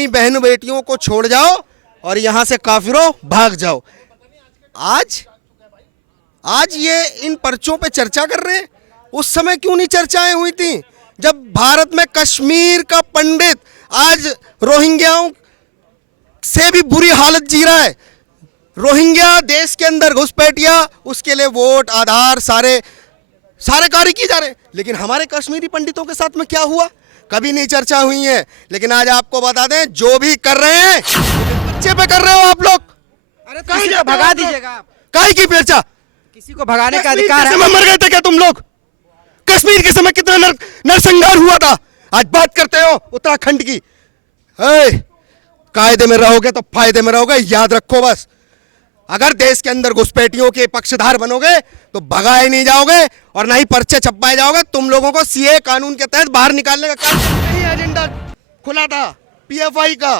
अपनी बहन बेटियों को छोड़ जाओ और यहां से काफिरों भाग जाओ। आज आज ये इन पर्चों पे चर्चा कर रहे हैं, उस समय क्यों नहीं चर्चाएं हुई थी जब भारत में कश्मीर का पंडित आज रोहिंग्याओं से भी बुरी हालत जी रहा है। रोहिंग्या देश के अंदर घुसपैठिया, उसके लिए वोट आधार सारे कार्य किए जा रहे हैं, लेकिन हमारे कश्मीरी पंडितों के साथ में क्या हुआ कभी नहीं चर्चा हुई है। लेकिन आज आपको बता दें, जो भी कर रहे हैं बच्चे पे कर रहे हो आप लोग। अरे तो किसी को भगा दीजिएगा आप। काहे की चर्चा? किसी को भगाने का अधिकार है। मर गए थे क्या तुम लोग? कश्मीर के समय कितना नरसंहार हुआ था। आज बात करते हो उत्तराखंड की। कायदे में रहोगे तो फायदे में रहोगे, याद रखो बस। अगर देश के अंदर घुसपैठियों के पक्षधार बनोगे तो भगाए नहीं जाओगे और ना ही पर्चे छपवाए जाओगे। तुम लोगों को सीए कानून के तहत बाहर निकालने का काम यही एजेंडा खुला था पीएफआई का।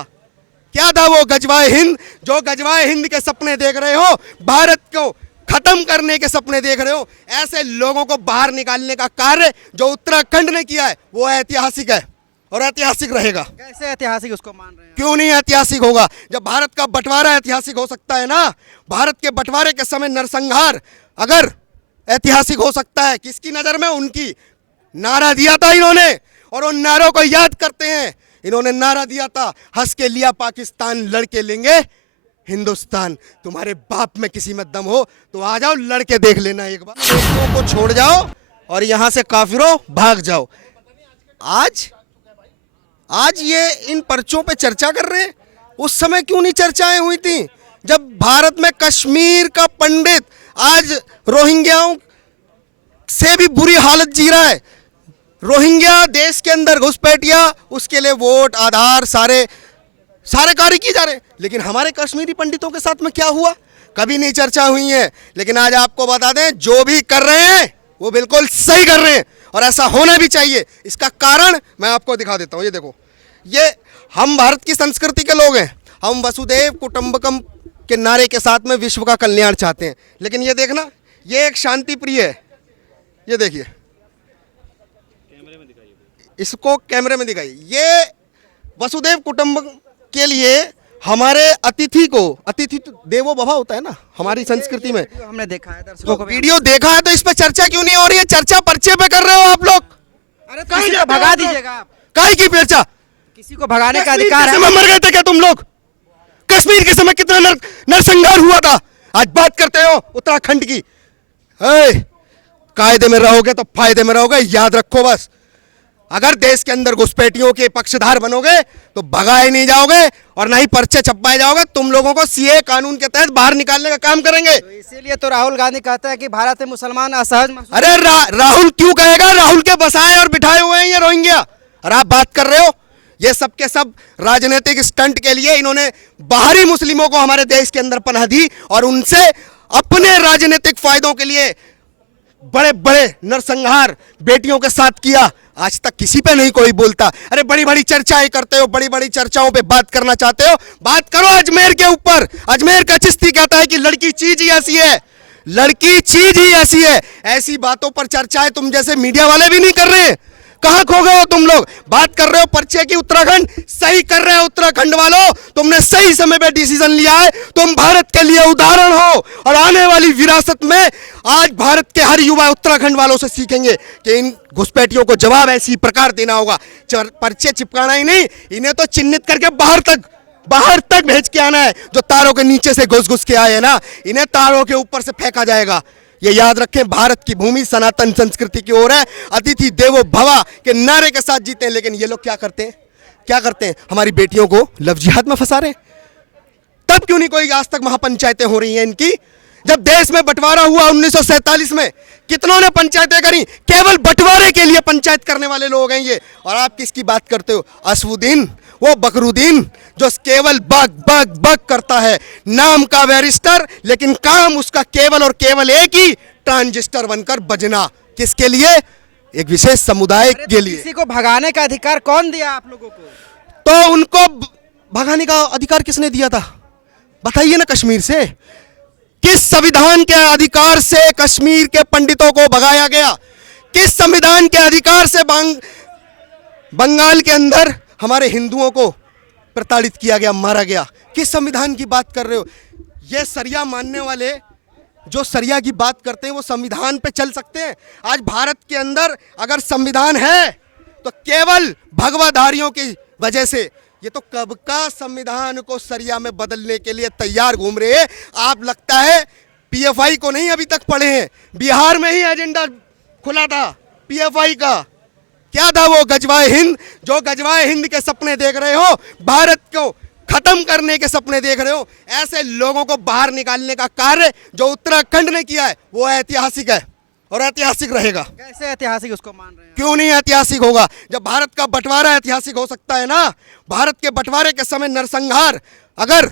क्या था वो? गजवाए हिंद। जो गजवाए हिंद के सपने देख रहे हो, भारत को खत्म करने के सपने देख रहे हो, ऐसे लोगों को बाहर निकालने का कार्य जो उत्तराखंड ने किया है वो ऐतिहासिक है और ऐतिहासिक रहेगा। कैसे ऐतिहासिक उसको मान रहे हैं? क्यों नहीं ऐतिहासिक होगा? जब भारत का बंटवारा ऐतिहासिक हो सकता है ना। भारत के बंटवारे के समय नरसंहार अगर ऐतिहासिक हो सकता है, किसकी नजर में? उनकी। नारा दिया था इन्होंने और उन नारों को याद करते हैं। इन्होंने नारा दिया था, हंस के लिया पाकिस्तान, लड़के लेंगे हिंदुस्तान। तुम्हारे बाप में किसी में दम हो तो आ जाओ, लड़के देख लेना एक बार। बेटियों को छोड़ जाओ और यहां से काफिरों भाग जाओ। आज ये इन पर्चों पे चर्चा कर रहे हैं, उस समय क्यों नहीं चर्चाएं हुई थी जब भारत में कश्मीर का पंडित आज रोहिंग्याओं से भी बुरी हालत जी रहा है। रोहिंग्या देश के अंदर घुसपैठिया, उसके लिए वोट आधार सारे कार्य किए जा रहे हैं, लेकिन हमारे कश्मीरी पंडितों के साथ में क्या हुआ कभी नहीं चर्चा हुई है। लेकिन आज आपको बता दें, जो भी कर रहे हैं वो बिल्कुल सही कर रहे हैं और ऐसा होना भी चाहिए। इसका कारण मैं आपको दिखा देता हूं। ये देखो, ये हम भारत की संस्कृति के लोग हैं। हम वसुदेव कुटुंबकम के नारे के साथ में विश्व का कल्याण चाहते हैं, लेकिन ये देखना, ये एक शांति प्रिय है। ये देखिए, इसको कैमरे में दिखाइए। ये वसुदेव कुटुंबकम के लिए हमारे अतिथि तो देवो भव होता है ना हमारी संस्कृति में। हमने देखा है, दर्शकों को वीडियो देखा है, तो इस पे चर्चा क्यों नहीं हो रही है? चर्चा पर्चे पे कर रहे हो आप लोग। अरे तो किसी को भगा दीजिएगा आप। काहे की चर्चा? किसी को भगाने का अधिकार है। मर गए थे क्या तुम लोग? कश्मीर के समय कितना नरसंहार हुआ था। आज बात करते हो उत्तराखंड की। कायदे में रहोगे तो फायदे में रहोगे, याद रखो बस। अगर देश के अंदर घुसपैठियों के पक्षधार बनोगे तो भगाए नहीं जाओगे और ना ही पर्चे छपवाए जाओगे। तुम लोगों को सीए कानून के तहत बाहर निकालने का काम करेंगे। तो इसीलिए तो राहुल गांधी कहता है कि भारत में मुसलमान असहज महसूस। अरे राहुल क्यों कहेगा? राहुल के बसाए और बिठाए हुए हैं ये रोहिंग्या। और आप बात कर रहे हो, ये सब के सब राजनीतिक स्टंट के लिए इन्होंने बाहरी मुस्लिमों को हमारे देश के अंदर पनाह दी और उनसे अपने राजनीतिक फायदों के लिए बड़े बड़े नरसंहार बेटियों के साथ किया। आज तक किसी पे नहीं कोई बोलता। अरे बड़ी बड़ी चर्चाएं करते हो, बड़ी बड़ी चर्चाओं पे बात करना चाहते हो, बात करो अजमेर के ऊपर। अजमेर का चिश्ती कहता है कि लड़की चीज ही ऐसी है, लड़की चीज ही ऐसी है। ऐसी बातों पर चर्चाएं तुम जैसे मीडिया वाले भी नहीं कर रहे। कहां खो गए हो तुम लोग? बात कर रहे हो पर्चे की। उत्तराखंड सही कर रहे हो। उत्तराखंड वालों, तुमने सही समय पे डिसीजन लिया है। तुम भारत के लिए उदाहरण हो और आने वाली विरासत में आज भारत के हर युवा उत्तराखंड वालों से सीखेंगे कि इन घुसपैठियों को जवाब ऐसी प्रकार देना होगा। पर्चे चिपकाना ही नहीं, इन्हें तो चिन्हित करके बाहर तक भेज के आना है। जो तारों के नीचे से घुस के आए ना, इन्हें तारों के ऊपर से फेंका जाएगा। ये याद रखें, भारत की भूमि सनातन संस्कृति की ओर है। अतिथि देवो भव के नारे के साथ जीते हैं। लेकिन ये लोग क्या करते हैं? हमारी बेटियों को लव जिहाद में फंसा रहे हैं। तब क्यों नहीं कोई आज तक महापंचायतें हो रही हैं इनकी? जब देश में बंटवारा हुआ 1947 में, कितनों ने पंचायतें करी? केवल बंटवारे के लिए पंचायत करने वाले लोग हैं ये। और आप किसकी बात करते हो? असवुद्दीन, वो बकरुद्दीन जो केवल बग बग बग करता है। नाम का बैरिस्टर, लेकिन काम उसका केवल और केवल एक ही, ट्रांजिस्टर बनकर बजना। किसके लिए? एक विशेष समुदाय के लिए। किसी को भगाने का अधिकार कौन दिया आप लोगों को? तो उनको भगाने का अधिकार किसने दिया था? बताइए ना। कश्मीर से किस संविधान के अधिकार से कश्मीर के पंडितों को भगाया गया? किस संविधान के अधिकार से बंगाल के अंदर हमारे हिंदुओं को प्रताड़ित किया गया, मारा गया। किस संविधान की बात कर रहे हो? ये सरिया मानने वाले जो सरिया की बात करते हैं वो संविधान पे चल सकते हैं? आज भारत के अंदर अगर संविधान है तो केवल भगवाधारियों की वजह से। ये तो कब का संविधान को सरिया में बदलने के लिए तैयार घूम रहे हैं। आप लगता है पीएफआई को नहीं अभी तक पढ़े हैं। बिहार में ही एजेंडा खुला था पीएफआई का। क्या था वो? गजवाए हिंद। जो गजवाए हिंद के सपने देख रहे हो, भारत को खत्म करने के सपने देख रहे हो, ऐसे लोगों को बाहर निकालने का कार्य जो उत्तराखंड ने किया है वो ऐतिहासिक है और ऐतिहासिक रहेगा। कैसे ऐतिहासिक उसको मान रहे हैं? क्यों नहीं ऐतिहासिक होगा? जब भारत का बंटवारा ऐतिहासिक हो सकता है ना। भारत के बंटवारे के समय नरसंहार अगर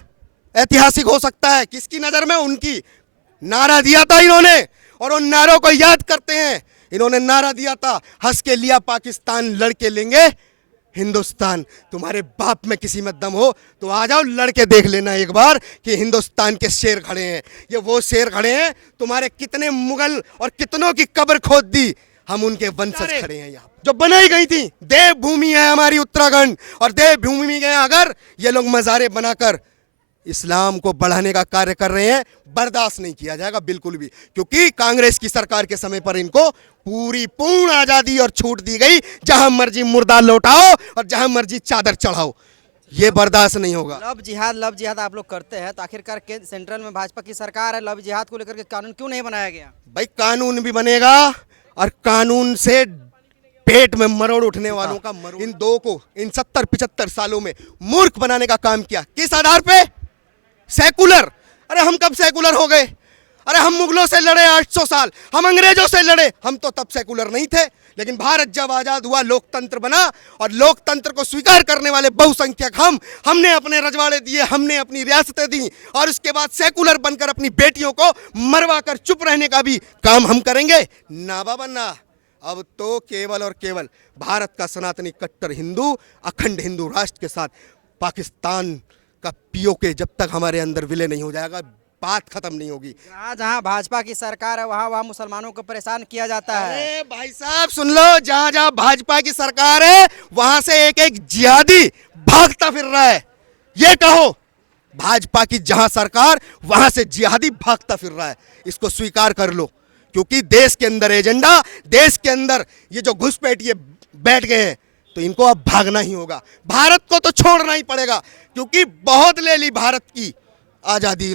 ऐतिहासिक हो सकता है, किसकी नजर में? उनकी। नारा दिया था इन्होंने और उन नारों को याद करते हैं। इन्होंने नारा दिया था, हंस के लिया पाकिस्तान, लड़के लेंगे हिंदुस्तान। तुम्हारे बाप में किसी में दम हो तो आ जाओ, लड़के देख लेना एक बार कि हिंदुस्तान के शेर खड़े हैं। ये वो शेर खड़े हैं, तुम्हारे कितने मुगल और कितनों की कब्र खोद दी, हम उनके वंशज खड़े हैं यहाँ जो बनाई गई थी। देवभूमि है हमारी उत्तराखंड, और देवभूमि में अगर ये लोग मज़ारे बनाकर इस्लाम को बढ़ाने का कार्य कर रहे हैं, बर्दाश्त नहीं किया जाएगा बिल्कुल भी। क्योंकि कांग्रेस की सरकार के समय पर इनको पूर्ण आजादी और छूट दी गई, जहां मर्जी मुर्दा लौटाओ और जहां मर्जी चादर चढ़ाओ। ये बर्दाश्त नहीं होगा। लव जिहाद आप लोग करते हैं तो आखिरकार केंद्र सेंट्रल में भाजपा की सरकार है, लव जिहाद को लेकर के कानून क्यों नहीं बनाया गया? भाई कानून भी बनेगा और कानून से पेट में मरोड़ उठने वालों का मरोड़। इन दो को इन 70-75 सालों में मूर्ख बनाने का काम किया। किस आधार पे? सेकुलर। अरे हम कब सेकुलर हो गए? अरे हम मुगलों से लड़े 800 साल, हम अंग्रेजों से लड़े, हम तो तब सेकुलर नहीं थे। लेकिन भारत जब आजाद हुआ, लोकतंत्र बना, और लोकतंत्र को स्वीकार करने वाले बहुसंख्यक हमने अपने रजवाड़े दिए, हमने अपनी रियासतें दी, और उसके बाद सेकुलर बनकर अपनी बेटियों को मरवा कर चुप रहने का भी काम हम करेंगे ना बाबा ना। अब तो केवल और केवल भारत का सनातनी कट्टर हिंदू, अखंड हिंदू राष्ट्र के साथ पाकिस्तान का पीओके जब तक हमारे अंदर विलय नहीं हो जाएगा, बात खत्म नहीं होगी। जहाँ जहाँ भाजपा की सरकार है वहाँ मुसलमानों को परेशान किया जाता है। अरे भाई साहब सुन लो, जहाँ जहाँ भाजपा की सरकार है वहां से एक एक जिहादी भागता फिर रहा है। ये कहो, भाजपा की जहां सरकार वहां से जिहादी भागता फिर रहा है। इसको स्वीकार कर लो, क्योंकि देश के अंदर एजेंडा, देश के अंदर ये जो घुसपैठिए बैठ गए हैं, तो इनको अब भागना ही होगा। भारत को तो छोड़ना ही पड़ेगा, क्योंकि बहुत ले ली भारत की आजादी।